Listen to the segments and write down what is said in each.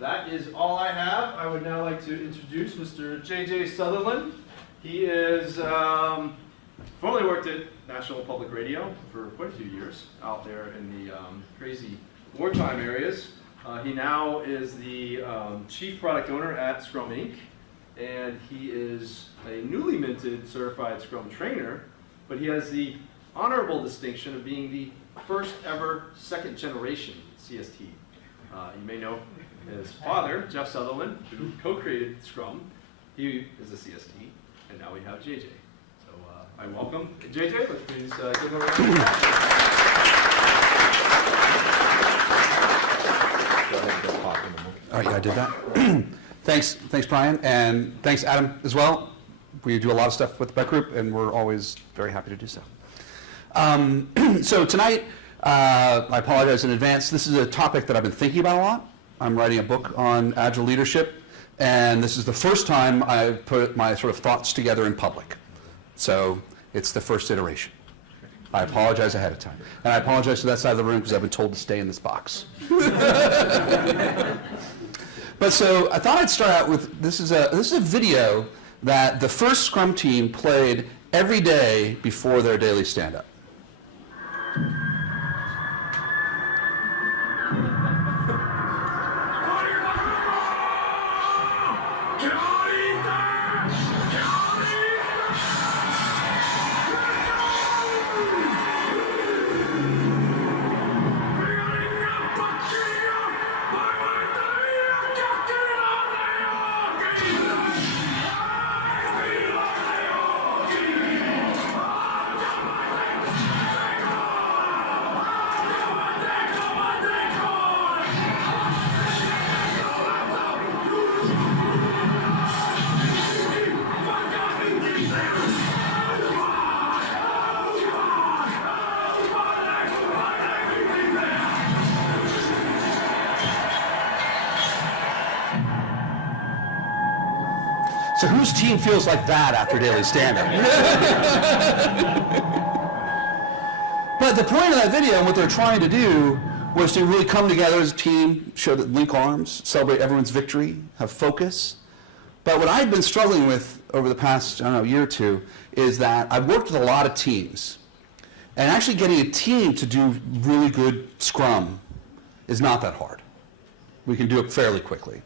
that is all I have. I would now like to introduce Mr. J.J. Sutherland. He is formerly worked at National Public Radio for quite a few years out there in the crazy wartime areas. He now is the Chief Product Owner at Scrum Inc. And he is a newly minted certified Scrum trainer, but he has the honorable distinction of being the first ever second generation CST. You may know his father, Jeff Sutherland, who co-created Scrum. He is a CST, and now we have JJ. So I welcome JJ. Let's please give him a round of applause. All right, I did that. Thanks, Brian, and thanks, Adam, as well. We do a lot of stuff with the Beck Group, and we're always very happy to do so. So tonight, I apologize in advance. This is a topic that I've been thinking about a lot. I'm writing a book on Agile leadership, and this is the first time I've put my sort of thoughts together in public. So it's the first iteration. I apologize ahead of time. And I apologize to that side of the room because I've been told to stay in this box. But so I thought I'd start out with, this is a video that the first Scrum team played every day before their daily stand-up. So whose team feels like that after daily stand-up? But the point of that video and what they're trying to do was to really come together as a team, show that link arms, celebrate everyone's victory, have focus. But what I've been struggling with over the past, year or two is that I've worked with a lot of teams. And actually getting a team to do really good Scrum is not that hard. We can do it fairly quickly.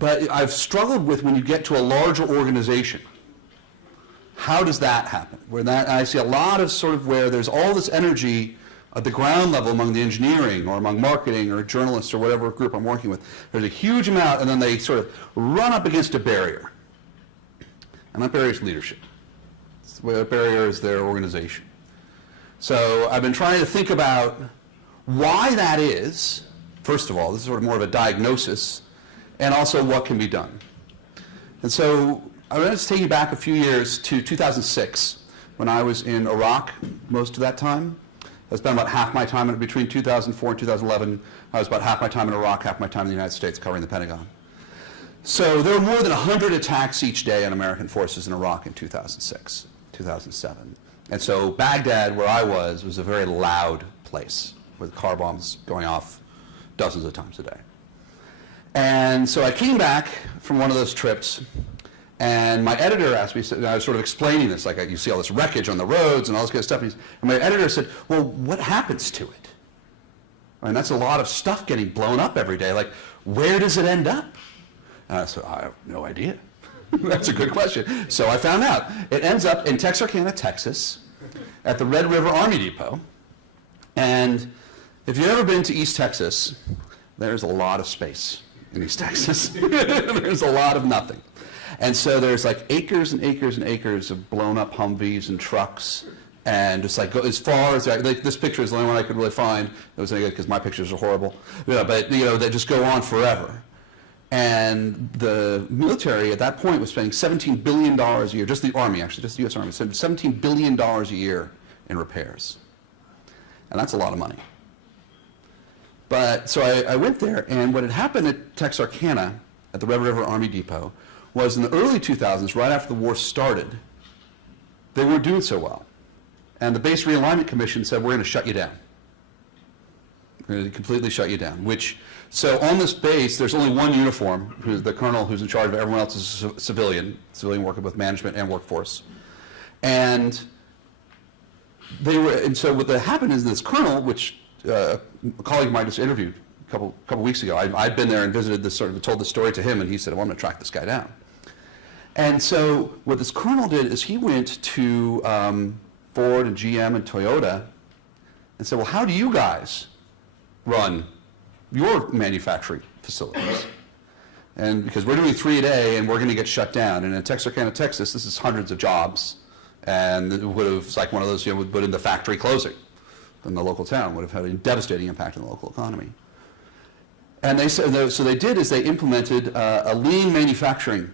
But I've struggled with when you get to a larger organization. How does that happen? I see a lot of sort of where there's all this energy at the ground level among the engineering or among marketing or journalists or whatever group I'm working with. There's a huge amount, and then they sort of run up against a barrier. And that barrier is leadership. That barrier is their organization. So I've been trying to think about why that is. First of all, this is sort of more of a diagnosis, and also what can be done. And so I want to take you back a few years to 2006, when I was in Iraq most of that time. I spent about half my time between 2004 and 2011. I was about half my time in Iraq, half my time in the United States covering the Pentagon. So there were more than 100 attacks each day on American forces in Iraq in 2006, 2007. And so Baghdad, where I was a very loud place with car bombs going off dozens of times a day. And so I came back from one of those trips, and my editor asked me, I was sort of explaining this, like you see all this wreckage on the roads and all this kind of stuff, and my editor said, well, what happens to it? I mean, that's a lot of stuff getting blown up every day. Like, where does it end up? And I said, I have no idea. That's a good question. So I found out. It ends up in Texarkana, Texas, at the Red River Army Depot. And if you've ever been to East Texas, there's a lot of space in East Texas. There's a lot of nothing. And so there's like acres and acres and acres of blown up Humvees and trucks, and just like go as far as, like this picture is the only one I could really find. It was any good because my pictures are horrible. But they just go on forever. And the military at that point was spending $17 billion a year, just the Army actually, just the US Army, $17 billion a year in repairs. And that's a lot of money. But so I went there, and what had happened at Texarkana, at the Red River Army Depot, was in the early 2000s, right after the war started, they weren't doing so well. And the Base Realignment Commission said, we're going to shut you down. We're going to completely shut you down. So on this base, there's only one uniform, who's the colonel who's in charge of everyone else is a civilian working with management and workforce. And so what happened is this colonel, which a colleague of mine just interviewed a couple weeks ago, I'd been there and visited this, sort of told the story to him, and he said, well, I'm going to track this guy down. And so what this colonel did is he went to Ford and GM and Toyota and said, well, how do you guys run your manufacturing facilities? And because we're doing 3 a day and we're going to get shut down. And in Texarkana, Texas, this is hundreds of jobs. And it would have, it's like one of those, would put in the factory closing in the local town, would have had a devastating impact on the local economy. And they said, so they did is they implemented a lean manufacturing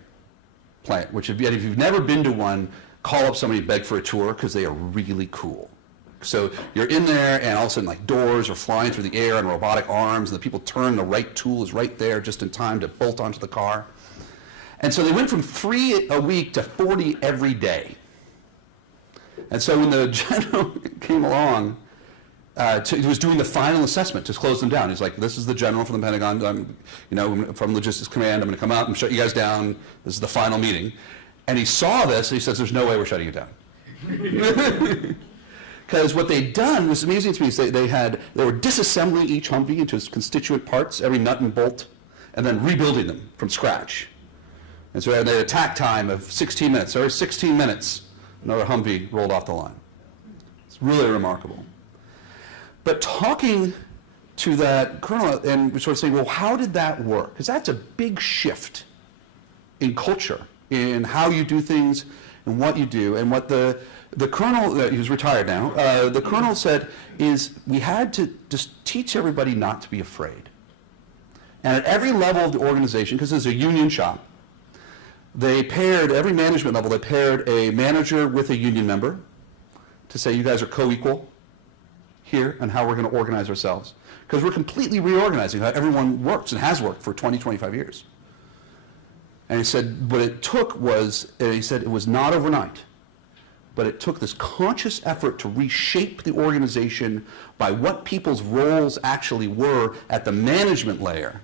plant, which if you've never been to one, call up somebody and beg for a tour because they are really cool. So you're in there and all of a sudden like doors are flying through the air and robotic arms and the people turn, the right tool is right there just in time to bolt onto the car. And so they went from 3 a week to 40 every day. And so when the general came along, he was doing the final assessment to close them down. He's like, this is the general from the Pentagon, from Logistics Command, I'm going to come out and shut you guys down. This is the final meeting. And he saw this, and he says, there's no way we're shutting you down. Because what they'd done was amazing to me. Is they were disassembling each Humvee into its constituent parts, every nut and bolt, and then rebuilding them from scratch. And so they had an attack time of 16 minutes. So every 16 minutes, another Humvee rolled off the line. It's really remarkable. But talking to that colonel and sort of saying, well, how did that work? Because that's a big shift in culture, in how you do things and what you do. And what the colonel, he was retired now, the colonel said is we had to just teach everybody not to be afraid. And at every level of the organization, because it's a union shop, they paired, every management level, they paired a manager with a union member to say you guys are co-equal here and how we're going to organize ourselves. Because we're completely reorganizing how everyone works and has worked for 20, 25 years. And he said what it took was, he said it was not overnight, but it took this conscious effort to reshape the organization by what people's roles actually were at the management layer.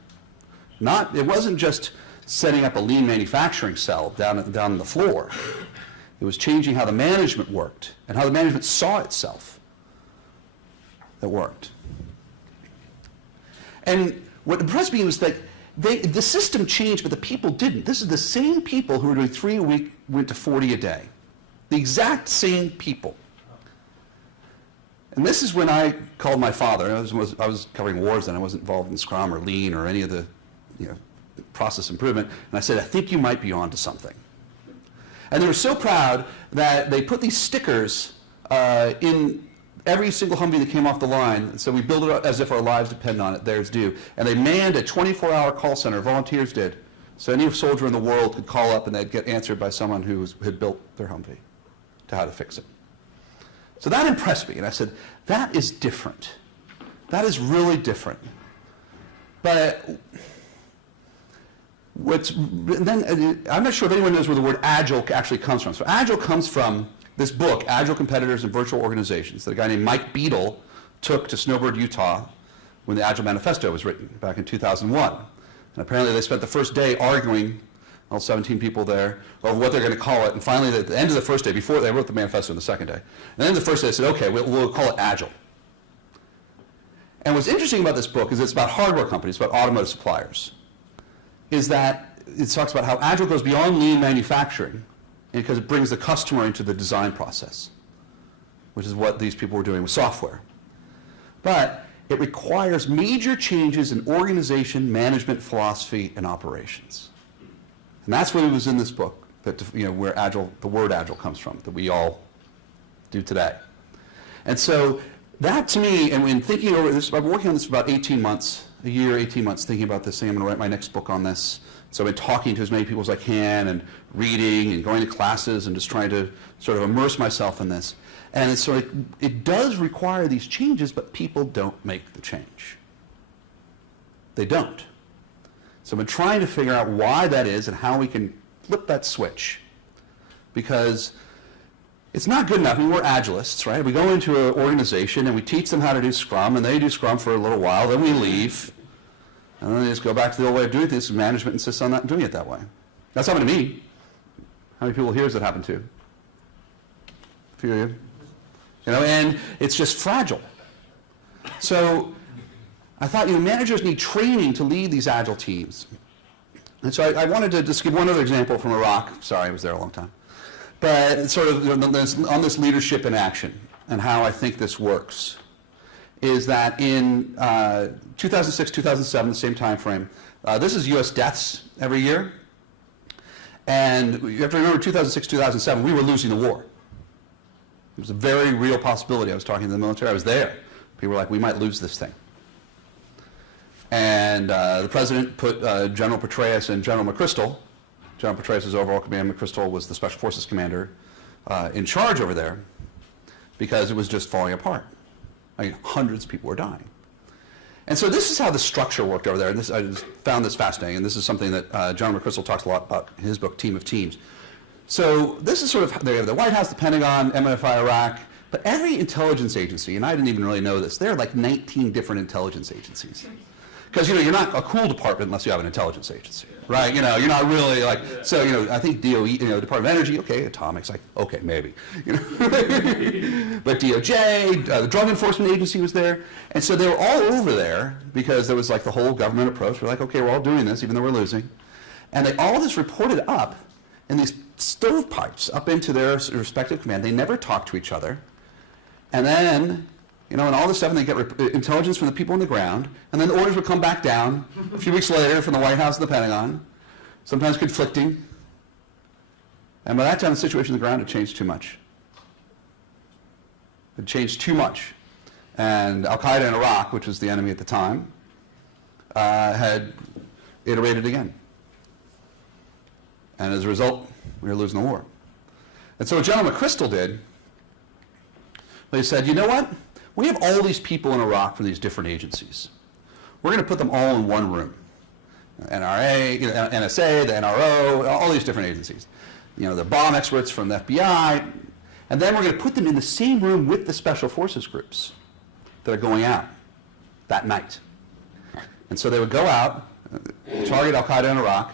It wasn't just setting up a lean manufacturing cell down on the floor. It was changing how the management worked and how the management saw itself. That worked. And what impressed me was that the system changed, but the people didn't. This is the same people who were doing 3 a week went to 40 a day. The exact same people. And this is when I called my father. I was covering wars then. I wasn't involved in Scrum or Lean or any of the process improvement. And I said, I think you might be onto something. And they were so proud that they put these stickers in every single Humvee that came off the line. So we built it up as if our lives depend on it. Theirs do. And they manned a 24-hour call center. Volunteers did. So any soldier in the world could call up and they'd get answered by someone who had built their Humvee to how to fix it. So that impressed me. And I said, that is different. That is really different. But I'm not sure if anyone knows where the word Agile actually comes from. So Agile comes from this book, Agile Competitors in Virtual Organizations, that a guy named Mike Beadle took to Snowbird, Utah, when the Agile Manifesto was written back in 2001. And apparently they spent the first day arguing, all 17 people there, over what they're going to call it. And finally, at the end of the first day, before they wrote the manifesto on the second day, and then the first day they said, okay, we'll call it Agile. And what's interesting about this book is it's about hardware companies, about automotive suppliers, is that it talks about how Agile goes beyond lean manufacturing because it brings the customer into the design process, which is what these people were doing with software. But it requires major changes in organization, management, philosophy, and operations. And that's what it was in this book, that where Agile, the word Agile comes from, that we all do today. And so that to me, and when thinking over this, I've been working on this for about 18 months, a year, 18 months, thinking about this thing. I'm going to write my next book on this. So I've been talking to as many people as I can and reading and going to classes and just trying to sort of immerse myself in this. And it's sort of, it does require these changes, but people don't make the change. They don't. So I've been trying to figure out why that is and how we can flip that switch. Because it's not good enough. I mean, we're agilists, right? We go into an organization and we teach them how to do Scrum, and they do Scrum for a little while, then we leave, and then they just go back to the old way of doing things. Management insists on not doing it that way. That's happened to me. How many people here has it happened to? A few of you. You know, and it's just fragile. So I thought, managers need training to lead these agile teams. And so I wanted to just give one other example from Iraq. Sorry, I was there a long time. But it's sort of on this leadership in action and how I think this works is that in 2006, 2007, the same time frame, this is U.S. deaths every year. And you have to remember 2006, 2007, we were losing the war. It was a very real possibility. I was talking to the military. I was there. People were like, we might lose this thing. And the president put General Petraeus and General McChrystal. General Petraeus was overall command. McChrystal was the Special Forces commander in charge over there because it was just falling apart. I mean, hundreds of people were dying. And so this is how the structure worked over there. And I just found this fascinating. And this is something that John McChrystal talks a lot about in his book, Team of Teams. So this is sort of, they have the White House, the Pentagon, MFI Iraq, but every intelligence agency, and I didn't even really know this, there are like 19 different intelligence agencies. Because, you're not a cool department unless you have an intelligence agency, right? You're not really like, so, I think DOE, Department of Energy, okay, atomics, like, okay, maybe. But DOJ, the Drug Enforcement Agency was there. And so they were all over there because there was like the whole government approach. We're like, okay, we're all doing this, even though we're losing. And they all just reported up in these stovepipes up into their respective command. They never talked to each other. And then, and all this stuff, and they get intelligence from the people on the ground, and then the orders would come back down a few weeks later from the White House and the Pentagon, sometimes conflicting. And by that time, the situation on the ground had changed too much. It changed too much. And Al-Qaeda in Iraq, which was the enemy at the time, had iterated again. And as a result, we were losing the war. And so what General McChrystal did, they said, you know what? We have all these people in Iraq from these different agencies. We're going to put them all in one room. NRA, NSA, the NRO, all these different agencies. The bomb experts from the FBI. And then we're going to put them in the same room with the special forces groups that are going out that night. And so they would go out, target Al-Qaeda in Iraq,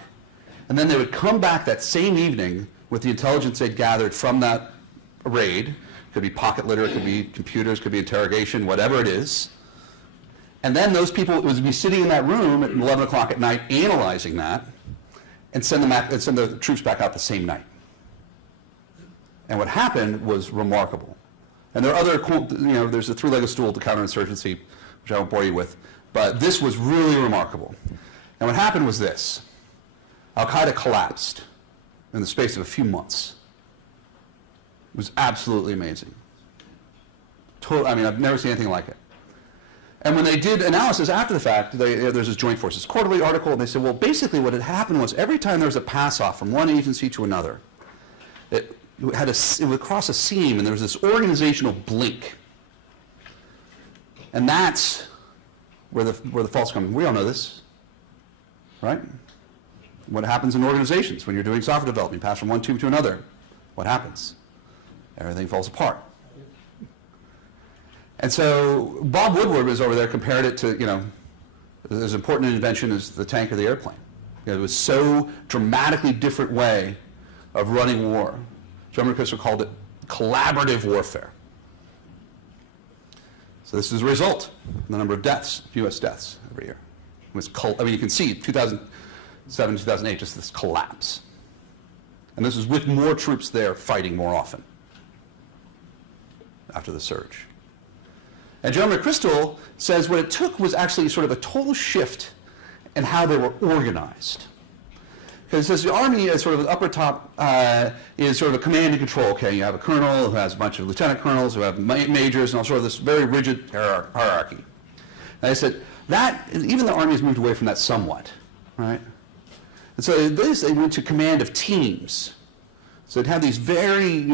and then they would come back that same evening with the intelligence they'd gathered from that raid. It could be pocket litter, it could be computers, it could be interrogation, whatever it is. And then those people would be sitting in that room at 11 o'clock at night analyzing that and send the troops back out the same night. And what happened was remarkable. And there are other cool, there's a three-legged stool to counterinsurgency, which I won't bore you with, but this was really remarkable. And what happened was this. Al-Qaeda collapsed in the space of a few months. It was absolutely amazing. I've never seen anything like it. And when they did analysis after the fact, there's this Joint Forces Quarterly article, and they said, well, basically what had happened was every time there was a pass-off from one agency to another, it would cross a seam, and there was this organizational blink. And that's where the faults come in. We all know this, right? What happens in organizations when you're doing software development? You pass from one tube to another. What happens? Everything falls apart. And so Bob Woodward was over there, compared it to, as important an invention as the tank or the airplane. It was so dramatically different way of running war. John McChrystal called it collaborative warfare. So this is a result of the number of deaths, U.S. deaths every year. It was you can see 2007, 2008, just this collapse. And this is with more troops there fighting more often after the surge. And John McChrystal says what it took was actually sort of a total shift in how they were organized. Because he says the Army is sort of the upper top, is sort of a command and control. Okay, you have a colonel who has a bunch of lieutenant colonels who have majors and all sort of this very rigid hierarchy. And I said that even the Army has moved away from that somewhat, right? And so they went to command of teams. So they'd have these very,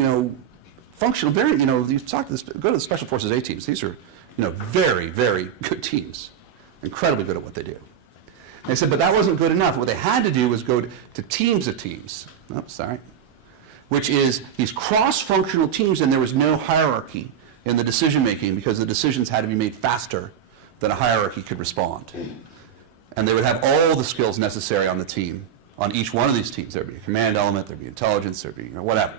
functional, very, you talk to this, go to the Special Forces A teams. These are, very, very good teams, incredibly good at what they do. And they said, but that wasn't good enough. What they had to do was go to teams of teams. Oh, sorry. which is these cross-functional teams, and there was no hierarchy in the decision-making because the decisions had to be made faster than a hierarchy could respond. And they would have all the skills necessary on the team, on each one of these teams. There'd be a command element, there'd be intelligence, there'd be whatever.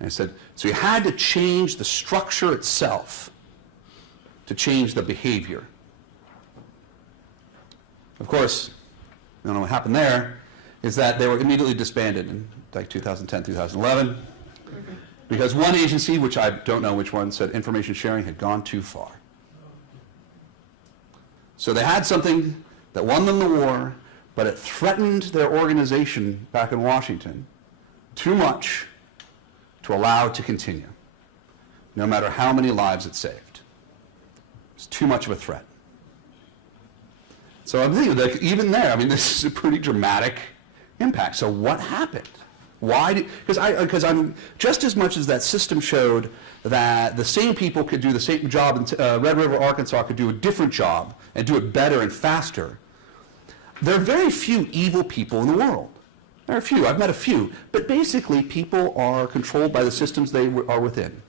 And I said, so you had to change the structure itself to change the behavior. Of course, I don't know what happened there, is that they were immediately disbanded in like 2010, 2011, because one agency, which I don't know which one, said information sharing had gone too far. So they had something that won them the war, but it threatened their organization back in Washington too much to allow it to continue, no matter how many lives it saved. It's too much of a threat. So I'm thinking, like, even there, I mean, this is a pretty dramatic impact. So what happened? Why did, because I'm just as much as that system showed that the same people could do the same job in Red River, Arkansas, could do a different job and do it better and faster. There are very few evil people in the world. There are a few. I've met a few. But basically, people are controlled by the systems they are within.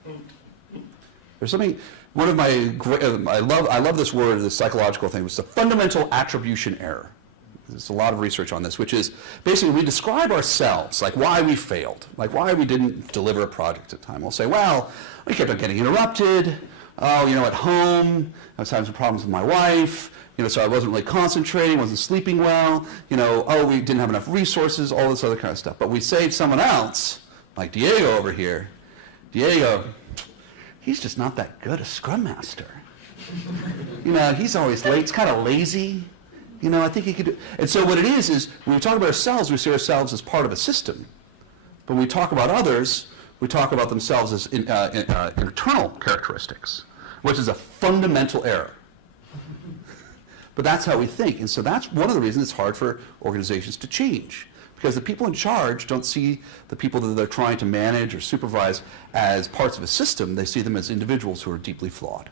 There's something, one of my, I love this word, this psychological thing, it's the fundamental attribution error. There's a lot of research on this, which is basically we describe ourselves, like why we failed, like why we didn't deliver a project at time. We'll say, well, we kept on getting interrupted. Oh, at home, I was having some problems with my wife. So I wasn't really concentrating, wasn't sleeping well. Oh, we didn't have enough resources, all this other kind of stuff. But we saved someone else, like Diego over here. Diego, he's just not that good a Scrum Master. He's always late. He's kind of lazy. I think he could do. And so what it is when we talk about ourselves, we see ourselves as part of a system. But when we talk about others, we talk about themselves as internal characteristics, which is a fundamental error. But that's how we think. And so that's one of the reasons it's hard for organizations to change. Because the people in charge don't see the people that they're trying to manage or supervise as parts of a system. They see them as individuals who are deeply flawed.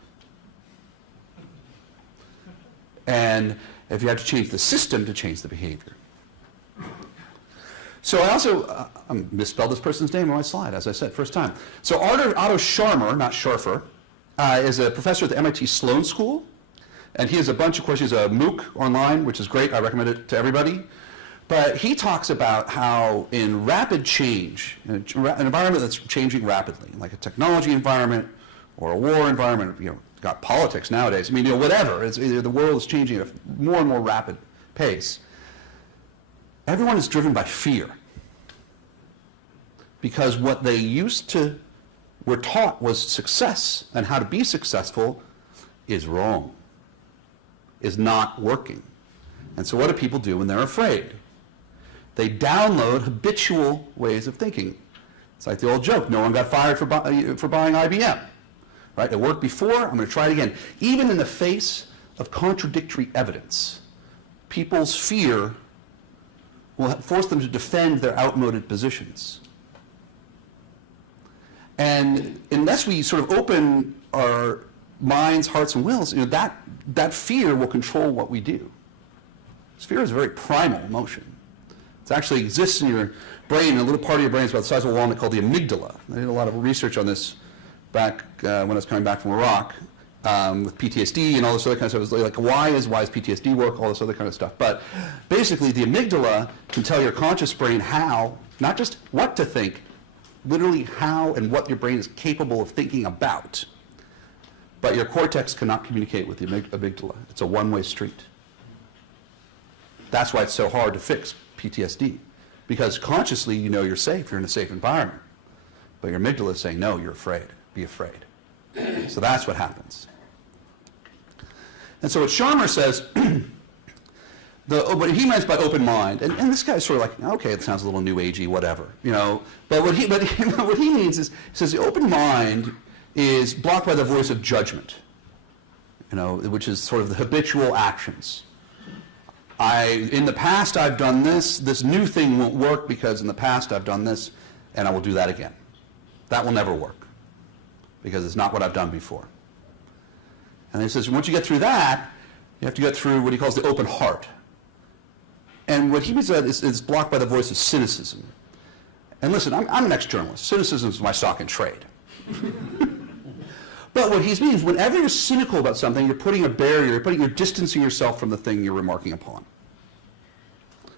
And if you have to change the system to change the behavior. So I also misspelled this person's name on my slide, as I said, first time. So Otto Scharmer, not Scharfer, is a professor at the MIT Sloan School. And he has a bunch of courses. He's a MOOC online, which is great. I recommend it to everybody. But he talks about how in rapid change, an environment that's changing rapidly, like a technology environment or a war environment, got politics nowadays. I mean, whatever. The world is changing at a more and more rapid pace. Everyone is driven by fear. Because what they were taught was success and how to be successful is wrong, is not working. And so what do people do when they're afraid? They download habitual ways of thinking. It's like the old joke, no one got fired for buying IBM. Right? It worked before, I'm going to try it again. Even in the face of contradictory evidence, people's fear will force them to defend their outmoded positions. And unless we sort of open our minds, hearts, and wills, that fear will control what we do. Fear is a very primal emotion. It actually exists in your brain, a little part of your brain is about the size of a walnut called the amygdala. I did a lot of research on this back when I was coming back from Iraq with PTSD and all this other kind of stuff. It was like, why does PTSD work, all this other kind of stuff. But basically, the amygdala can tell your conscious brain how, not just what to think, literally how and what your brain is capable of thinking about. But your cortex cannot communicate with the amygdala. It's a one-way street. That's why it's so hard to fix PTSD. Because consciously, you're safe, you're in a safe environment. But your amygdala is saying, no, you're afraid. Be afraid. So that's what happens. And so what Scharmer says, what he means by open mind, and this guy's sort of like, okay, it sounds a little new agey, whatever, But what he means is, he says the open mind is blocked by the voice of judgment, which is sort of the habitual actions. In the past I've done this new thing won't work because in the past I've done this, and I will do that again. That will never work because it's not what I've done before. And he says, once you get through that, you have to get through what he calls the open heart. And what he means is it's blocked by the voice of cynicism. And listen, I'm an ex-journalist. Cynicism is my stock in trade. But what he means, whenever you're cynical about something, you're putting a barrier, you're distancing yourself from the thing you're remarking upon.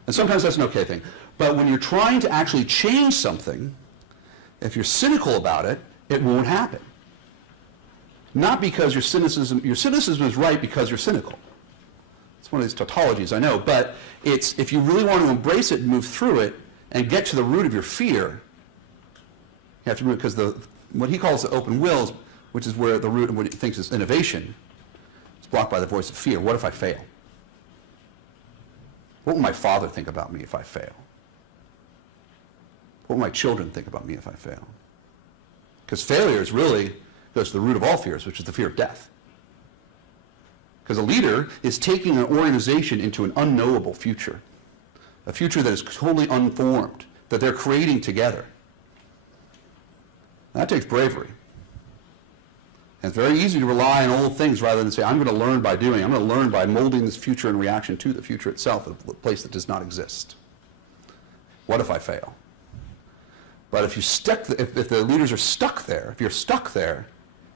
And sometimes that's an okay thing. But when you're trying to actually change something, if you're cynical about it, it won't happen. Not because your cynicism is right because you're cynical. It's one of these tautologies, I know, but it's, if you really want to embrace it and move through it and get to the root of your fear, you have to move, because what he calls the open wills, which is where the root of what he thinks is innovation, is blocked by the voice of fear. What if I fail? What will my father think about me if I fail? What will my children think about me if I fail? Because failure is really goes to the root of all fears, which is the fear of death. Because a leader is taking an organization into an unknowable future, a future that is totally unformed, that they're creating together. And that takes bravery. And it's very easy to rely on old things rather than say, I'm going to learn by doing. I'm going to learn by molding this future in reaction to the future itself, a place that does not exist. What if I fail? But if the leaders are stuck there, if you're stuck there,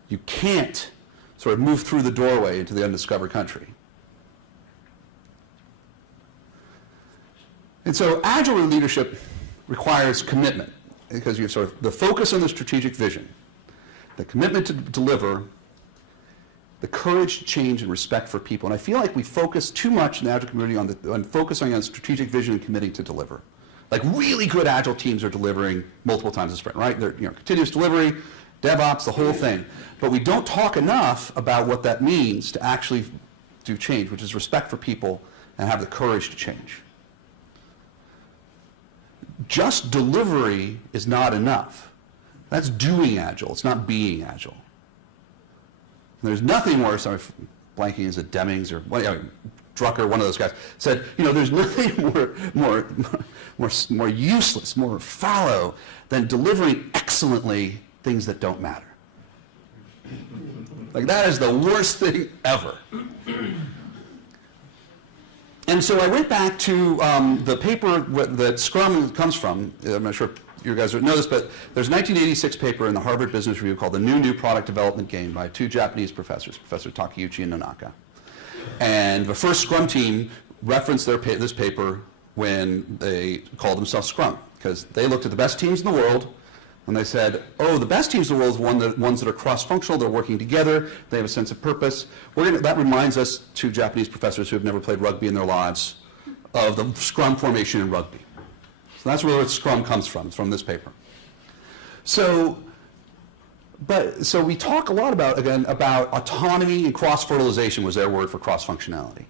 you can't sort of move through the doorway into the undiscovered country. And so agile leadership requires commitment, because you have sort of the focus on the strategic vision, the commitment to deliver, the courage to change, and respect for people. And I feel like we focus too much in the agile community on focusing on strategic vision and committing to deliver. Like really good agile teams are delivering multiple times a sprint, right? They're continuous delivery, DevOps, the whole thing. But we don't talk enough about what that means to actually do change, which is respect for people and have the courage to change. Just delivery is not enough. That's doing agile. It's not being agile. And there's nothing worse. I'm blanking, is it Demings or Drucker, one of those guys, said, there's nothing more useless, more fallow than delivering excellently things that don't matter. Like, that is the worst thing ever. And so I went back to the paper that Scrum comes from. I'm not sure if you guys know this, but there's a 1986 paper in the Harvard Business Review called The New Product Development Game by two Japanese professors, Professor Takeuchi and Nonaka. And the first Scrum team referenced this paper when they called themselves Scrum, because they looked at the best teams in the world, and they said, oh, the best teams in the world are ones that are cross-functional, they're working together, they have a sense of purpose. That reminds us, two Japanese professors who have never played rugby in their lives, of the Scrum formation in rugby. So that's where Scrum comes from. It's from this paper. So we talk a lot about autonomy, and cross-fertilization was their word for cross-functionality.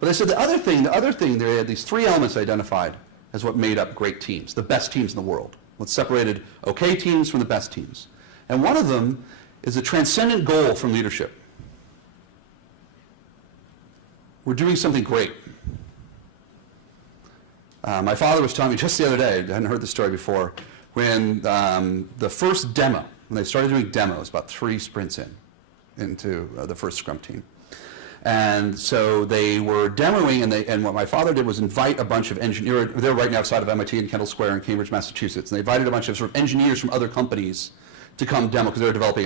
But they said the other thing, they had these three elements identified as what made up great teams, the best teams in the world. What separated okay teams from the best teams. And one of them is a transcendent goal from leadership. We're doing something great. My father was telling me just the other day, I hadn't heard this story before, when the first demo, when they started doing demos about 3 sprints into the first Scrum team. And so they were demoing, and what my father did was invite a bunch of engineers. They're right outside of MIT in Kendall Square in Cambridge, Massachusetts. And they invited a bunch of sort of engineers from other companies to come demo, because they were developing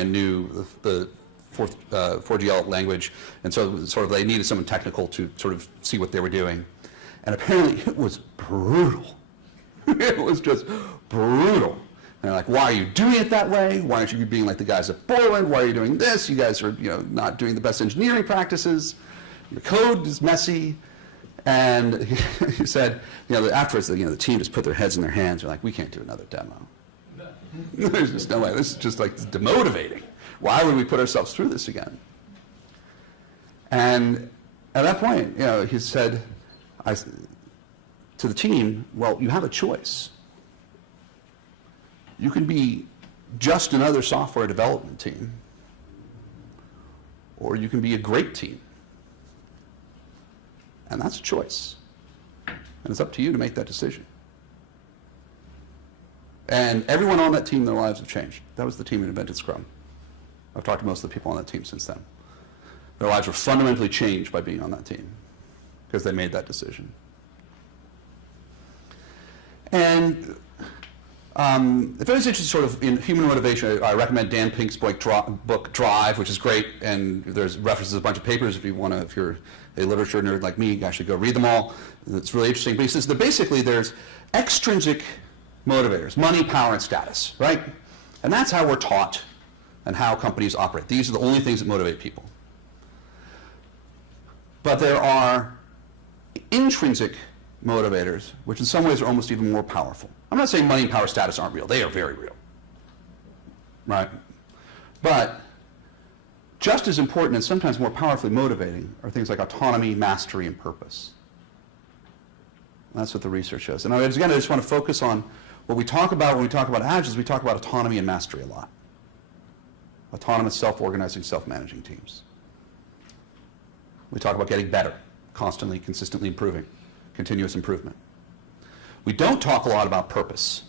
the 4GL language. And so sort of they needed someone technical to sort of see what they were doing. And apparently it was brutal. It was just brutal. And they're like, why are you doing it that way? Why aren't you being like the guys at Borland? Why are you doing this? You guys are not doing the best engineering practices. Your code is messy. And he said, afterwards, the team just put their heads in their hands. They're like, we can't do another demo. There's just no way. This is just like demotivating. Why would we put ourselves through this again? And at that point, he said to the team, well, you have a choice. You can be just another software development team, or you can be a great team. And that's a choice. And it's up to you to make that decision. And everyone on that team, their lives have changed. That was the team that invented Scrum. I've talked to most of the people on that team since then. Their lives were fundamentally changed by being on that team, because they made that decision. And If anyone's interested sort of in human motivation, I recommend Dan Pink's book Drive, which is great, and there's references a bunch of papers if you're a literature nerd like me, you actually go read them all. It's really interesting. But he says that basically there's extrinsic motivators, money, power, and status, right? And that's how we're taught and how companies operate. These are the only things that motivate people. But there are intrinsic motivators, which in some ways are almost even more powerful. I'm not saying money, power, status aren't real. They are very real, right? But just as important and sometimes more powerfully motivating are things like autonomy, mastery, and purpose. And that's what the research shows. And again, I just want to focus on what we talk about when we talk about Agile is we talk about autonomy and mastery a lot. Autonomous, self-organizing, self-managing teams. We talk about getting better, constantly, consistently improving, continuous improvement. We don't talk a lot about purpose.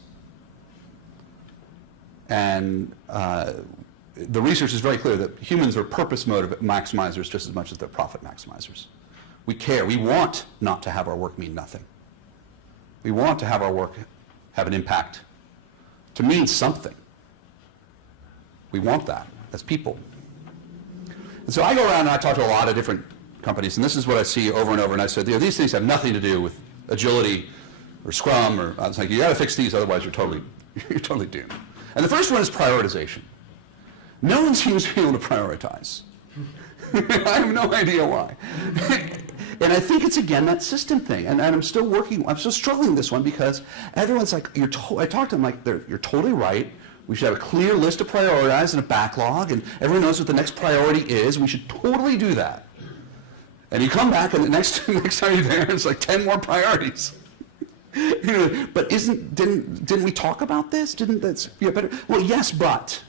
And the research is very clear that humans are purpose maximizers just as much as they're profit maximizers. We care. We want not to have our work mean nothing. We want to have our work have an impact, to mean something. We want that as people. And so I go around and I talk to a lot of different companies, and this is what I see over and over, and I said, these things have nothing to do with agility or Scrum, or I was like, you got to fix these, otherwise you're totally doomed. And the first one is prioritization. No one seems to be able to prioritize. I have no idea why. And I think it's, again, that system thing. And I'm still struggling with this one because everyone's like, I talk to them like, you're totally right. We should have a clear list to prioritize and a backlog, and everyone knows what the next priority is. We should totally do that. And you come back, and the next time you're there, it's like 10 more priorities. But didn't we talk about this? Didn't that be a better? Well, yes, but.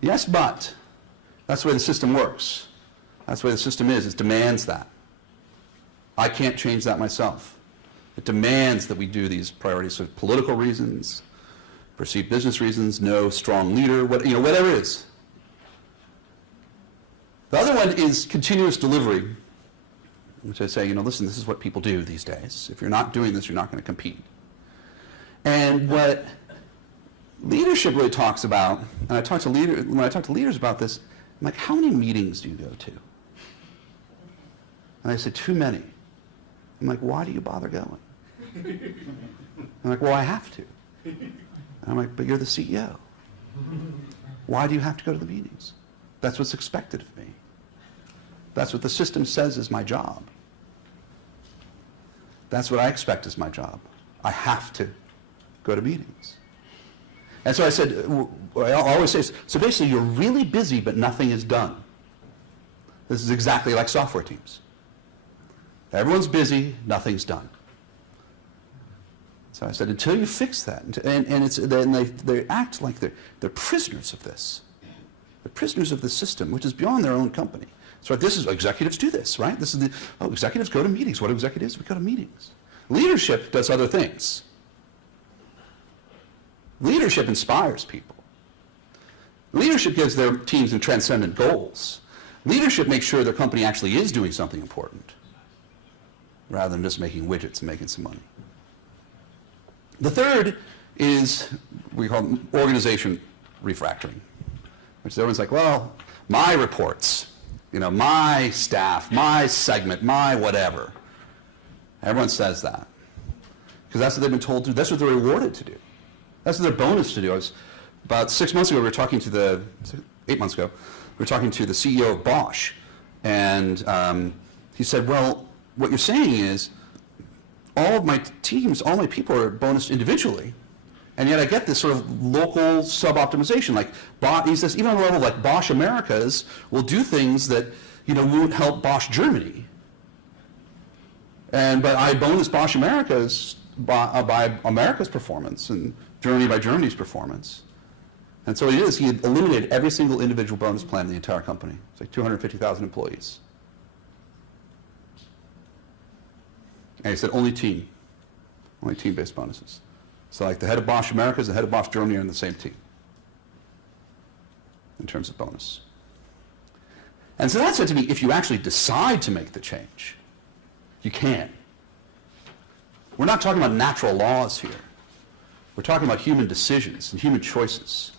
Yes, but. That's the way the system works. That's the way the system is. It demands that. I can't change that myself. It demands that we do these priorities for political reasons, perceived business reasons, no strong leader, whatever it is. The other one is continuous delivery, which I say, listen, this is what people do these days. If you're not doing this, you're not going to compete. And what leadership really talks about, and when I talk to leaders about this, I'm like, how many meetings do you go to? And I said, too many. I'm like, why do you bother going? I'm like, well, I have to. And I'm like, but you're the CEO. Why do you have to go to the meetings? That's what's expected of me. That's what the system says is my job. That's what I expect is my job. I have to go to meetings. And so I said, I always say, so basically you're really busy, but nothing is done. This is exactly like software teams. Everyone's busy, nothing's done. So I said, until you fix that, and they act like they're prisoners of this. They're prisoners of the system, which is beyond their own company. So this is, executives do this, right? This is executives go to meetings. What do executives? We go to meetings. Leadership does other things. Leadership inspires people. Leadership gives their teams transcendent goals. Leadership makes sure their company actually is doing something important, rather than just making widgets and making some money. The third is, we call organization refactoring, which everyone's like, well, my reports, my staff, my segment, my whatever. Everyone says that. Because that's what they've been told to do. That's what they're rewarded to do. That's their bonus to do. About 6 months ago, 8 months ago, we were talking to the CEO of Bosch. And he said, well, what you're saying is, all of my teams, all my people are bonused individually, and yet I get this sort of local sub-optimization. Like, he says, even on the level like Bosch Americas will do things that won't help Bosch Germany. But I bonus Bosch Americas by America's performance and Germany by Germany's performance. And so he eliminated every single individual bonus plan in the entire company. It's like 250,000 employees. And he said only team-based bonuses. So like the head of Bosch Americas, the head of Bosch Germany are in the same team in terms of bonus. And so that said to me, if you actually decide to make the change, you can. We're not talking about natural laws here. We're talking about human decisions and human choices.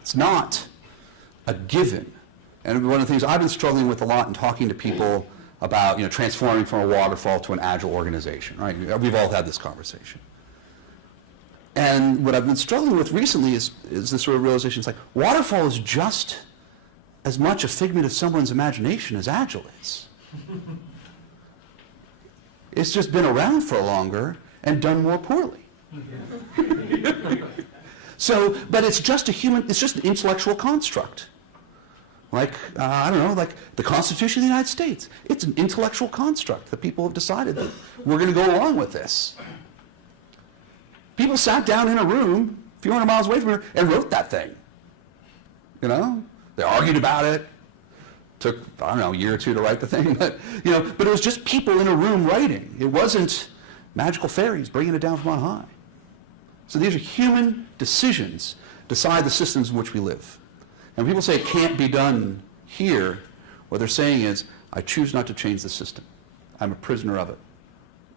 It's not a given. And one of the things I've been struggling with a lot in talking to people about, transforming from a waterfall to an agile organization, right? We've all had this conversation. And what I've been struggling with recently is this sort of realization. It's like, waterfall is just as much a figment of someone's imagination as agile is. It's just been around for longer and done more poorly. So, but it's just an intellectual construct. Like, I don't know, like the Constitution of the United States. It's an intellectual construct that people have decided that we're going to go along with this. People sat down in a room a few hundred miles away from here and wrote that thing. They argued about it. Took, I don't know, a year or two to write the thing, but it was just people in a room writing. It wasn't magical fairies bringing it down from on high. So these are human decisions decide the systems in which we live. And when people say it can't be done here, what they're saying is, I choose not to change the system. I'm a prisoner of it,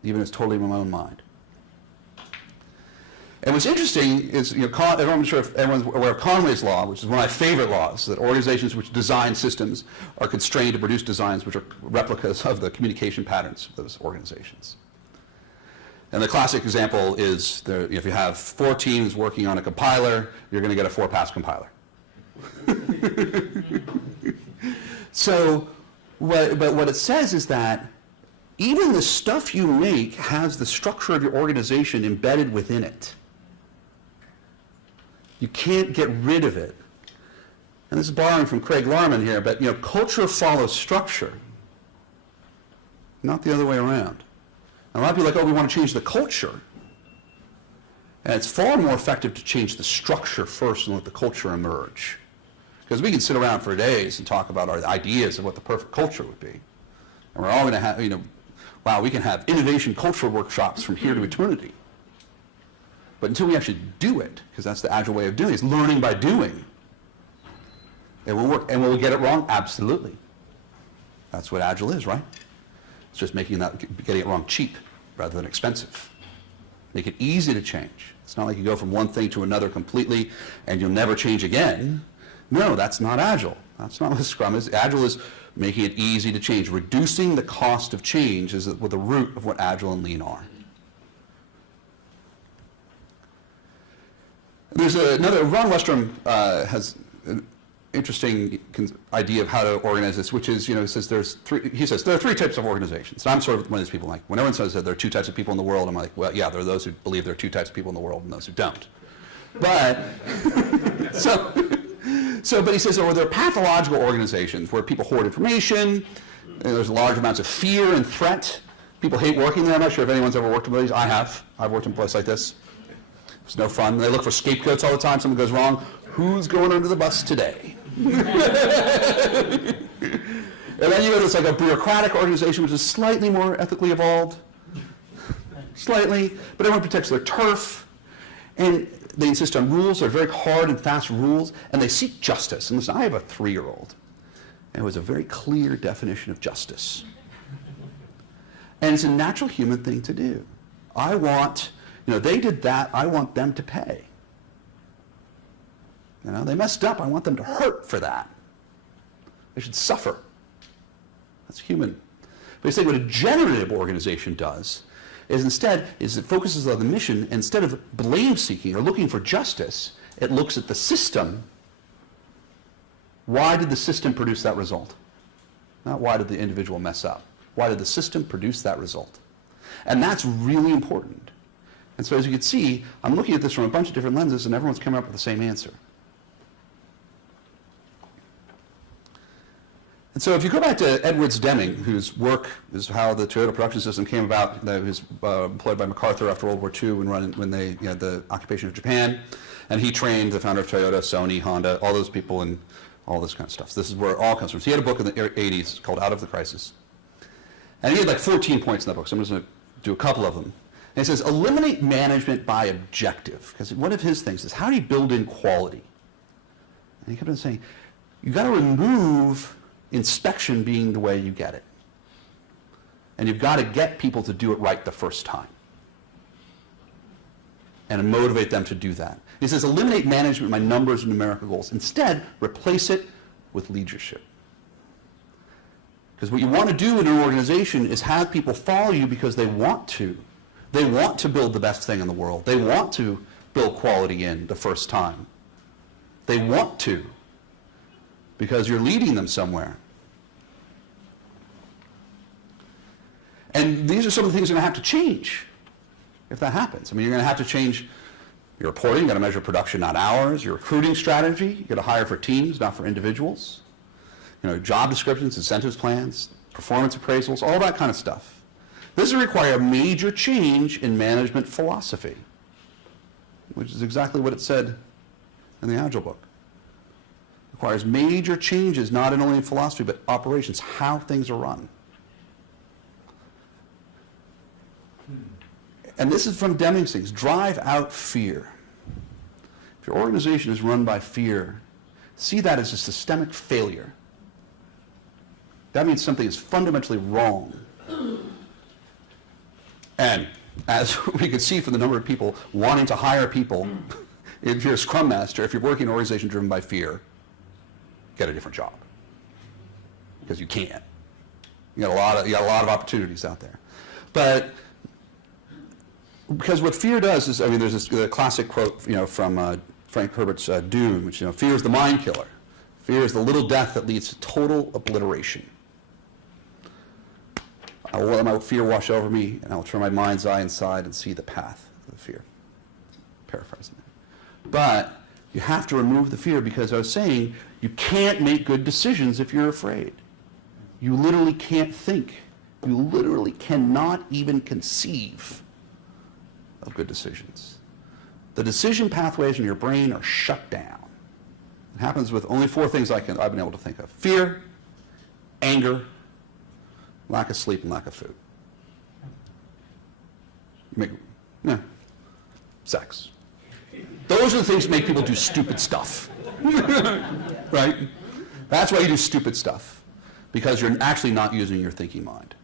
even if it's totally in my own mind. And what's interesting is, I'm sure if everyone's aware of Conway's law, which is one of my favorite laws, that organizations which design systems are constrained to produce designs which are replicas of the communication patterns of those organizations. And the classic example is, if you have 4 teams working on a compiler, you're going to get a 4-pass compiler. So, what it says is that even the stuff you make has the structure of your organization embedded within it. You can't get rid of it. And this is borrowing from Craig Larman here, but culture follows structure, not the other way around. And a lot of people are like, we want to change the culture. And it's far more effective to change the structure first and let the culture emerge. Because we can sit around for days and talk about our ideas of what the perfect culture would be. And we're all going to have, we can have innovation culture workshops from here to eternity. But until we actually do it, because that's the agile way of doing it, it's learning by doing. It will work. And will we get it wrong? Absolutely. That's what agile is, right? It's just getting it wrong cheap rather than expensive. Make it easy to change. It's not like you go from one thing to another completely and you'll never change again. No, that's not agile. That's not what Scrum is. Agile is making it easy to change. Reducing the cost of change is the root of what agile and lean are. There's Ron Westrom has an interesting idea of how to organize this, which is, he says there are 3 types of organizations. And I'm sort of one of these people, like, when everyone says that there are 2 types of people in the world, I'm like, well, yeah, there are those who believe there are 2 types of people in the world and those who don't. But, but he says, there are pathological organizations where people hoard information, and there's large amounts of fear and threat. People hate working there. I'm not sure if anyone's ever worked in these. I have. I've worked in a place like this. It's no fun. They look for scapegoats all the time. Something goes wrong. Who's going under the bus today? And then you go to this, like, a bureaucratic organization which is slightly more ethically evolved. Slightly. But everyone protects their turf. And they insist on rules. They're very hard and fast rules. And they seek justice. And listen, I have a 3-year-old. And it was a very clear definition of justice. And it's a natural human thing to do. I want... they did that, I want them to pay. They messed up, I want them to hurt for that. They should suffer. That's human. But you say what a generative organization does is it focuses on the mission, and instead of blame-seeking or looking for justice, it looks at the system. Why did the system produce that result? Not why did the individual mess up. Why did the system produce that result? And that's really important. And so as you can see, I'm looking at this from a bunch of different lenses, and everyone's coming up with the same answer. And so if you go back to Edwards Deming, whose work is how the Toyota production system came about, that was employed by MacArthur after World War II when they the occupation of Japan, and he trained the founder of Toyota, Sony, Honda, all those people, and all this kind of stuff. So this is where it all comes from. So he had a book in the 80s called Out of the Crisis. And he had like 14 points in that book, so I'm just going to do a couple of them. And he says, eliminate management by objective. Because one of his things is, how do you build in quality? And he kept on saying, you've got to remove inspection being the way you get it. And you've got to get people to do it right the first time. and motivate them to do that. He says, eliminate management by numbers and numerical goals. Instead, replace it with leadership. Because what you want to do in an organization is have people follow you because they want to. They want to build the best thing in the world. They want to build quality in the first time. They want to, because you're leading them somewhere. And these are some of the things that are going to have to change if that happens. I mean, you're going to have to change your reporting. You've got to measure production, not hours. Your recruiting strategy. You've got to hire for teams, not for individuals. You know, job descriptions, incentives plans, performance appraisals, all that kind of stuff. This will require a major change in management philosophy, which is exactly what it said in the Agile book. It requires major changes, not only in philosophy, but operations, how things are run. And this is from Deming's things, drive out fear. If your organization is run by fear, see that as a systemic failure. That means something is fundamentally wrong. And as we can see from the number of people wanting to hire people, if you're a Scrum Master, if you're working in an organization driven by fear, get a different job. Because you can't. You got a lot of opportunities out there. But because what fear does is, I mean, there's this classic quote, you know, from Frank Herbert's Dune, which, you know, fear is the mind killer. Fear is the little death that leads to total obliteration. I will let my fear wash over me, and I will turn my mind's eye inside and see the path of the fear. Paraphrasing it. But you have to remove the fear, because I was saying you can't make good decisions if you're afraid. You literally can't think. You literally cannot even conceive of good decisions. The decision pathways in your brain are shut down. It happens with only 4 things I've been able to think of: fear, anger, lack of sleep, and lack of food. Sex. Those are the things that make people do stupid stuff. Right? That's why you do stupid stuff, because you're actually not using your thinking mind.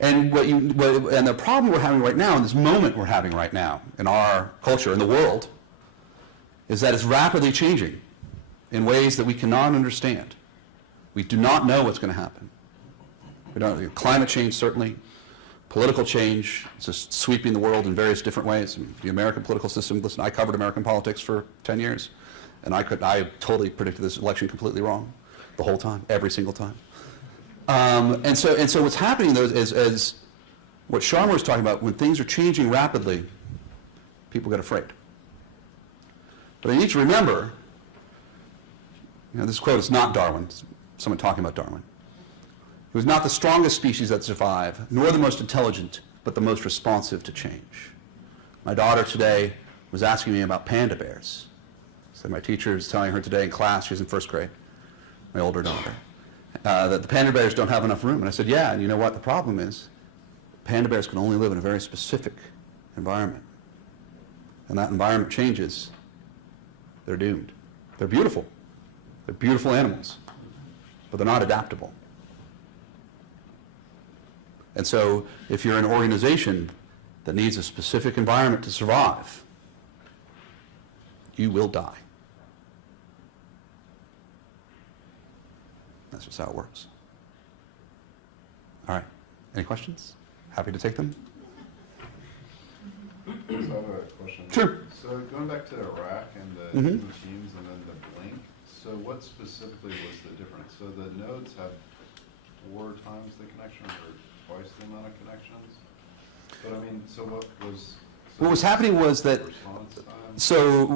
And and the problem we're having right now, in this moment we're having right now, in our culture, in the world, is that it's rapidly changing in ways that we cannot understand. We do not know what's going to happen. We don't. Climate change, certainly. Political change is just sweeping the world in various different ways. I mean, the American political system, listen, I covered American politics for 10 years, and I totally predicted this election completely wrong the whole time, every single time. And so what's happening, though, is what Sharma was talking about. When things are changing rapidly, people get afraid. But I need to remember, you know, this quote is not Darwin. It's someone talking about Darwin. It was not the strongest species that survived, nor the most intelligent, but the most responsive to change. My daughter today was asking me about panda bears. So my teacher is telling her today in class, she's in 1st grade, my older daughter, that the panda bears don't have enough room. And I said, yeah, and you know what the problem is? Panda bears can only live in a very specific environment. And that environment changes, they're doomed. They're beautiful. They're beautiful animals, but they're not adaptable. And so if you're an organization that needs a specific environment to survive, you will die. That's just how it works. All right. Any questions? Happy to take them. So I have a question. Sure. So going back to Iraq and the two teams and then the blink, so what specifically was the difference? So the nodes have 4 times the connection or twice the amount of connections? But I mean, so what was happening was that, response time? so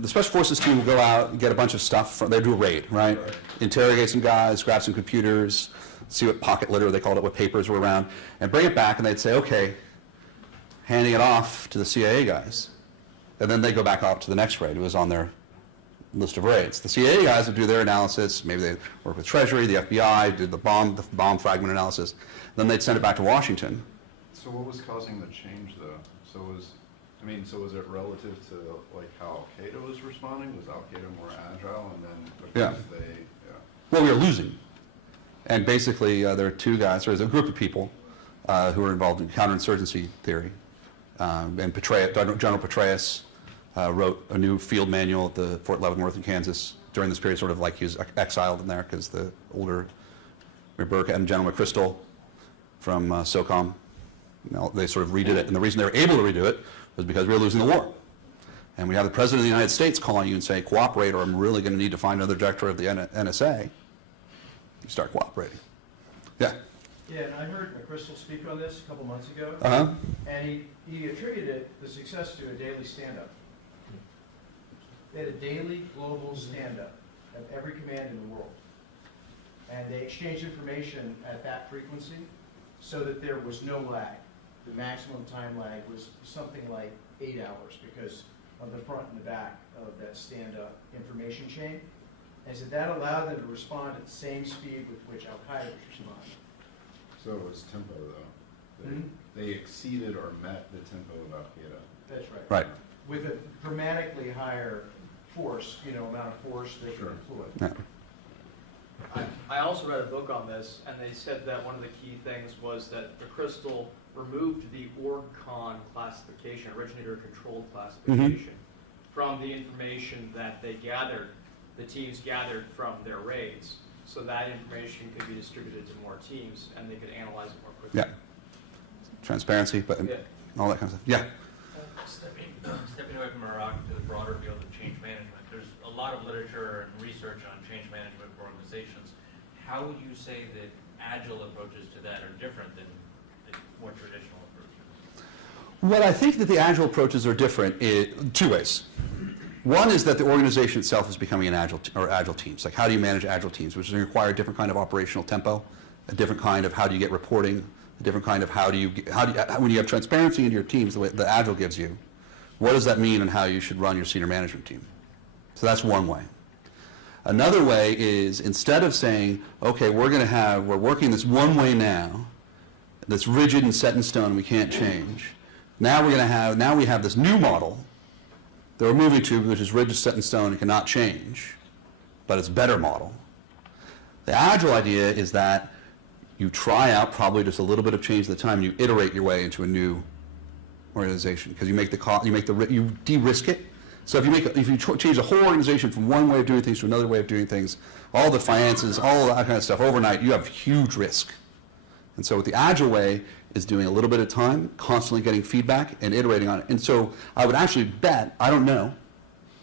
the Special Forces team will go out and get a bunch of stuff. They do a raid, right? Interrogate some guys, grab some computers, see what pocket litter, they called it, what papers were around, and bring it back, and they'd say, okay, handing it off to the CIA guys. And then they go back out to the next raid. It was on their list of raids. The CIA guys would do their analysis. Maybe they work with Treasury, the FBI, did the bomb fragment analysis. Then they'd send it back to Washington. So what was causing the change, though? So was it relative to like how Al-Qaeda was responding? Was Al-Qaeda more agile, and then because Well, we were losing. And basically, there were 2 guys, there was a group of people who were involved in counterinsurgency theory. And General Petraeus wrote a new field manual at the Fort Leavenworth in Kansas during this period, sort of like he was exiled in there because the older Burke and General McChrystal from SOCOM, they sort of redid it. And the reason they were able to redo it was because we were losing the war. And we have the President of the United States calling you and saying, cooperate, or I'm really going to need to find another director of the NSA. You start cooperating. Yeah. Yeah, and I heard McChrystal speak on this a couple months ago, Uh-huh. and he attributed the success to a daily stand-up. They had a daily global stand-up of every command in the world. And they exchanged information at that frequency so that there was no lag. The maximum time lag was something like 8 hours because of the front and the back of that stand-up information chain. And so that allowed them to respond at the same speed with which Al-Qaeda was responding. So it was tempo though. Mhm. They exceeded or met the tempo of Al-Qaeda. That's right. Right. With a dramatically higher force, amount of force they could employ. Yeah. I also read a book on this, and they said that one of the key things was that the crystal removed the ORG-CON classification, originator controlled classification, from the information that they gathered, the teams gathered from their raids. So that information could be distributed to more teams, and they could analyze it more quickly. Yeah. Transparency, but Yeah. all that kind of stuff. Yeah. Stepping away from Iraq to the broader field of change management, there's a lot of literature and research on change management for organizations. How would you say that Agile approaches to that are different than the more traditional approaches? Well, I think that the Agile approaches are different in two ways. One is that the organization itself is becoming an Agile teams. Like, how do you manage Agile teams, which require a different kind of operational tempo, a different kind of how do you get reporting, a different kind of how do you when you have transparency in your teams, the way the Agile gives you, what does that mean and how you should run your senior management team? So that's one way. Another way is, instead of saying, okay, we're working this one way now, that's rigid and set in stone, we can't change. Now we have this new model that we're moving to, which is rigid, set in stone, and cannot change, but it's a better model. The Agile idea is that you try out probably just a little bit of change at the time, and you iterate your way into a new organization, because you de-risk it. So if you change the whole organization from one way of doing things to another way of doing things, all the finances, all that kind of stuff overnight, you have huge risk. And so what the Agile way is doing a little bit at a time, constantly getting feedback and iterating on it. And so I would actually bet, I don't know,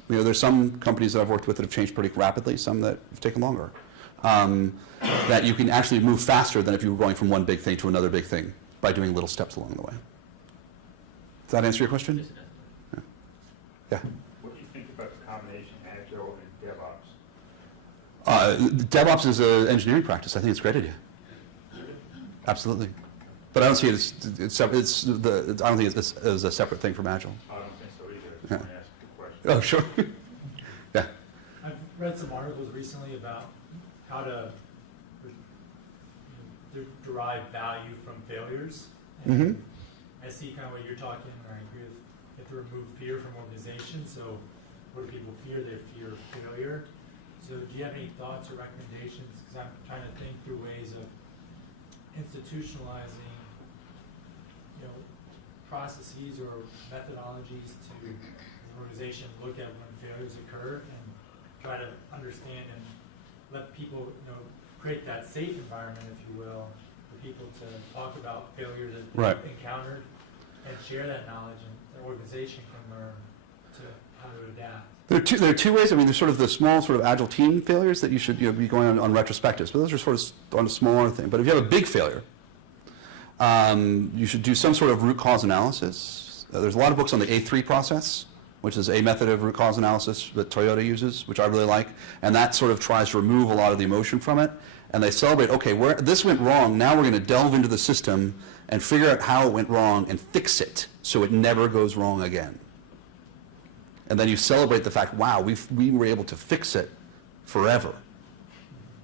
there's some companies that I've worked with that have changed pretty rapidly, some that have taken longer, that you can actually move faster than if you were going from one big thing to another big thing by doing little steps along the way. Does that answer your question? Yeah. What do you think about the combination Agile and DevOps? DevOps is an engineering practice. I think it's a great idea. Absolutely. But I don't see it as, I don't think it's as a separate thing from Agile. I don't think so either. I just Yeah. want to ask a question. Oh, sure. Yeah. I've read some articles recently about how to derive value from failures. And I see kind of what you're talking, or I agree with, you have to remove fear from organizations. So what do people fear? They fear failure. So do you have any thoughts or recommendations? Because I'm trying to think through ways of institutionalizing, processes or methodologies to, as an organization, look at when failures occur and try to understand and let people, create that safe environment, if you will, for people to talk about failures that they've encountered and share that knowledge, and the organization can learn to how to adapt. There are two ways. I mean, there's sort of the small sort of Agile team failures that you should be going on retrospectives, but those are sort of on a smaller thing. But if you have a big failure, you should do some sort of root cause analysis. There's a lot of books on the A3 process, which is a method of root cause analysis that Toyota uses, which I really like, and that sort of tries to remove a lot of the emotion from it. And they celebrate, okay, this went wrong, now we're going to delve into the system and figure out how it went wrong and fix it so it never goes wrong again. And then you celebrate the fact, wow, we were able to fix it forever,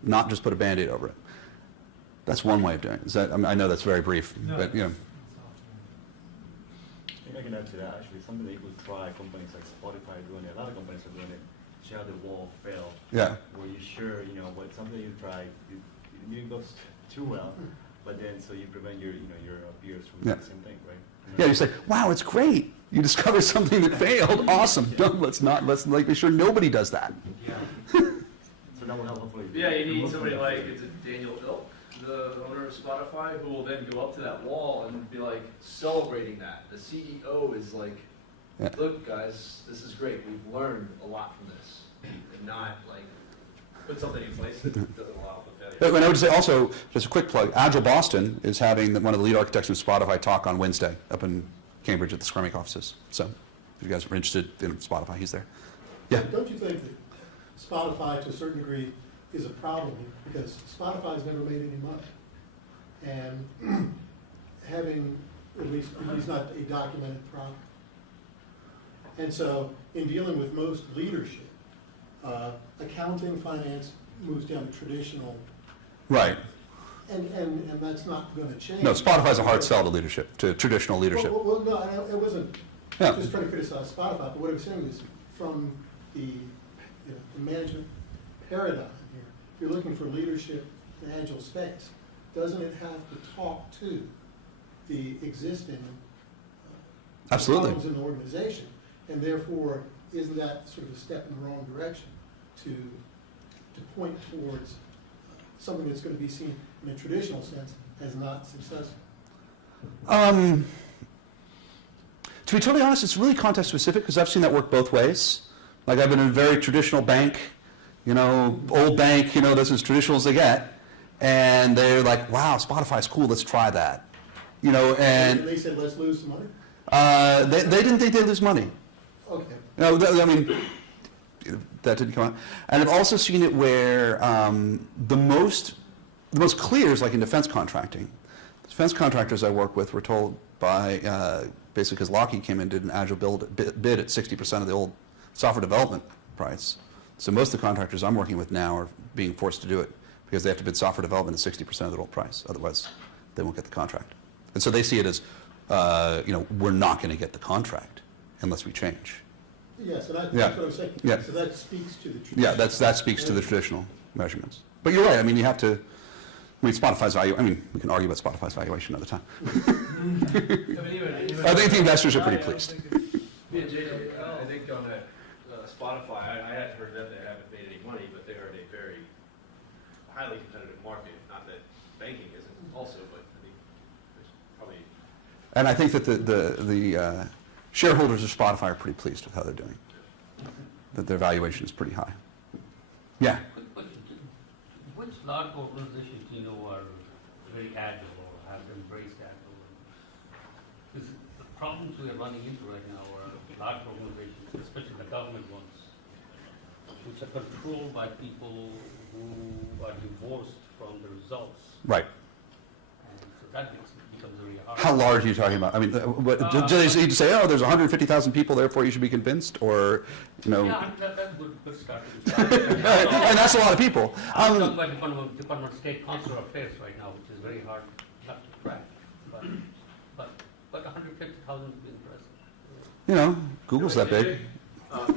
not just put a Band-Aid over it. That's one way of doing it. I know that's very brief, but I can add to that, actually, something that you could try, companies like Spotify are doing it, a lot of companies are doing it, share the wall fail. Yeah. Where you share, what something you try, you didn't go too well, but then, so you prevent your, your peers from Yeah. doing the same thing, right? Yeah, you say, wow, it's great. You discovered something that failed. Awesome. Let's make sure nobody does that. So that will help hopefully. Yeah, you need somebody like, is it Daniel Ilk, the owner of Spotify, who will then go up to that wall and be like celebrating that. The CEO is like, Yeah. look guys, this is great, we've learned a lot from this. And not like, put something in place that doesn't allow for failure. And I would say also, just a quick plug, Agile Boston is having one of the lead architects of Spotify talk on Wednesday up in Cambridge at the Scrum offices. So if you guys are interested in Spotify, he's there. Yeah. Don't you think that Spotify, to a certain degree, is a problem? Because Spotify's never made any money. And having, at least not a documented problem. And so, in dealing with most leadership, accounting, finance moves down to traditional, Right. and that's not gonna change. No, Spotify's a hard sell to leadership, to traditional leadership. Well, no, it wasn't Yeah. just trying to criticize Spotify, but what I was saying is, from the the management paradigm here, if you're looking for leadership in agile space, doesn't it have to talk to the existing Absolutely. problems in the organization? And therefore, isn't that sort of a step in the wrong direction to point towards something that's going to be seen in a traditional sense as not successful? To be totally honest, it's really context specific because I've seen that work both ways. Like I've been in a very traditional bank, old bank, that's as traditional as they get. And they're like, wow, Spotify's cool, let's try that. And they said, let's lose some money? they didn't think they'd lose money. Okay. That didn't come out. And I've also seen it where the most clear is like in defense contracting. Defense contractors I work with were told by, basically because Lockheed came in and did an Agile bid at 60% of the old software development price. So most of the contractors I'm working with now are being forced to do it because they have to bid software development at 60% of their old price. Otherwise, they won't get the contract. And so they see it as, we're not going to get the contract unless we change. Yes, and Yeah. that's what I'm saying. Yeah. So that speaks to the tradition. Yeah, that speaks to the traditional measurements. But you're right. You have to. Spotify's value. We can argue about Spotify's valuation another time. I think the investors are pretty pleased. Me and JJ, I think on that Spotify, I hadn't heard that they haven't made any money, but they are in a very highly competitive market. Not that banking isn't also, but I think there's probably. And I think that the shareholders of Spotify are pretty pleased with how they're doing. That their valuation is pretty high. Yeah. Which large organizations do you know are very agile or have embraced agile? Because the problems we are running into right now are large organizations, especially the government ones, which are controlled by people who are divorced from the results. Right. And so that becomes very hard. How large are you talking about? Do they need to say, oh, there's 150,000 people, therefore you should be convinced, or Yeah, that's a good start. and that's a lot of people. I'm talking about Department of State Consular Affairs right now, which is very hard not to crack. But 150,000 would be impressive. Google's that big.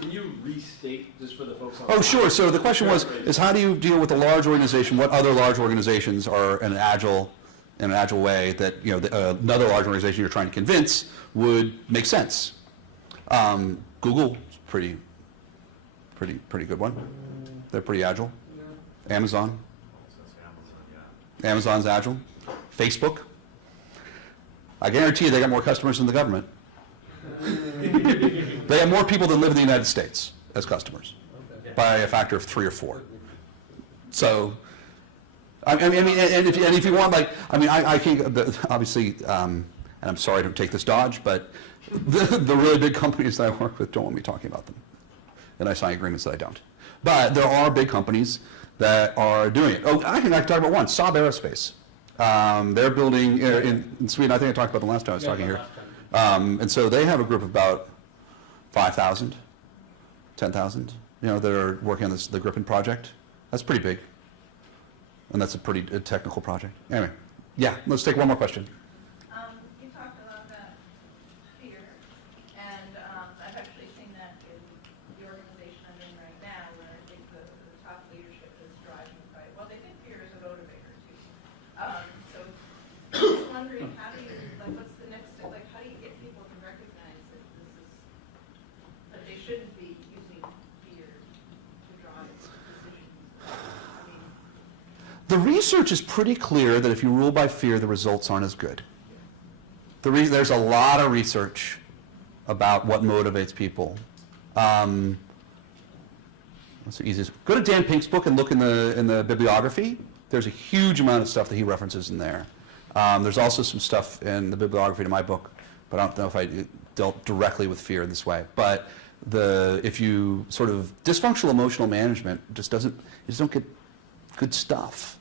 Can you restate, just for the folks on? Oh, sure. So the question is how do you deal with a large organization? What other large organizations are in an agile way that another large organization you're trying to convince would make sense? Google is pretty good one. They're pretty agile. Amazon. Amazon's agile. Facebook. I guarantee you they got more customers than the government. They have more people that live in the United States as customers by a factor of 3 or 4. So, and if you want, I think obviously, and I'm sorry to take this dodge, but the really big companies that I work with don't want me talking about them, and I sign agreements that I don't. But there are big companies that are doing it. Oh, I can talk about one, Saab Aerospace. They're building in Sweden. I think I talked about the last time I was talking here. And so they have a group of about 5,000, 10,000, that are working on the Griffin project. That's pretty big. And that's a pretty technical project. Anyway, yeah, let's take one more question. You talked a lot about fear, and I've actually seen that in the organization I'm in right now, where I think the top leadership is driving by, well, they think fear is a motivator too. So wondering, how do you, like, what's the next step? Like, how do you get people to recognize that this is, that they shouldn't be using fear to drive decisions? I mean, The research is pretty clear that if you rule by fear, the results aren't as good. There's a lot of research about what motivates people. That's the easiest. Go to Dan Pink's book and look in the bibliography. There's a huge amount of stuff that he references in there. There's also some stuff in the bibliography to my book, but I don't know if I dealt directly with fear in this way. But if you sort of dysfunctional emotional management you just don't get good stuff.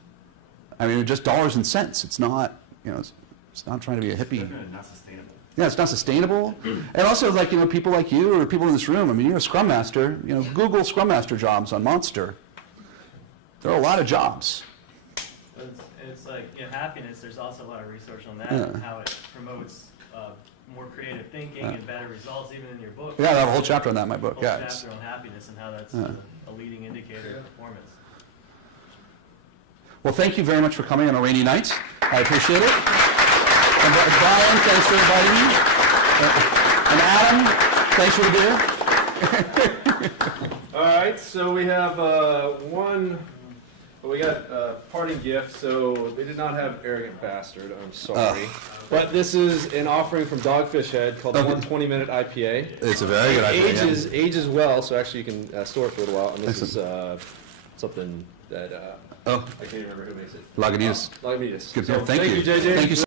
I mean, just dollars and cents. It's not, it's not trying to be a hippie. Definitely not sustainable. Yeah, it's not sustainable. And also, like, people like you or people in this room, I mean, you're a Scrum Master. Google Scrum Master jobs on Monster. There are a lot of jobs. It's like, happiness, there's also a lot of research on that, Yeah. and how it promotes more creative thinking and better results, even in your book. Yeah, I have a whole chapter on that in my book. Whole Yeah, chapter on happiness and how that's Yeah. a leading indicator of performance. Well, thank you very much for coming on a rainy night. I appreciate it. And Brian, thanks for inviting me. And Adam, thanks for the beer. All right, so we have we got parting gift. So they did not have Arrogant Bastard, I'm sorry. But this is an offering from Dogfish Head called Okay. 120-minute IPA. It's a very good idea. It ages well, so actually you can store it for a little while. And this is Excellent. something that Oh, I can't even remember who makes it. Lagunitas. Lagunitas. Good. So Thank you. JJ. Thank you so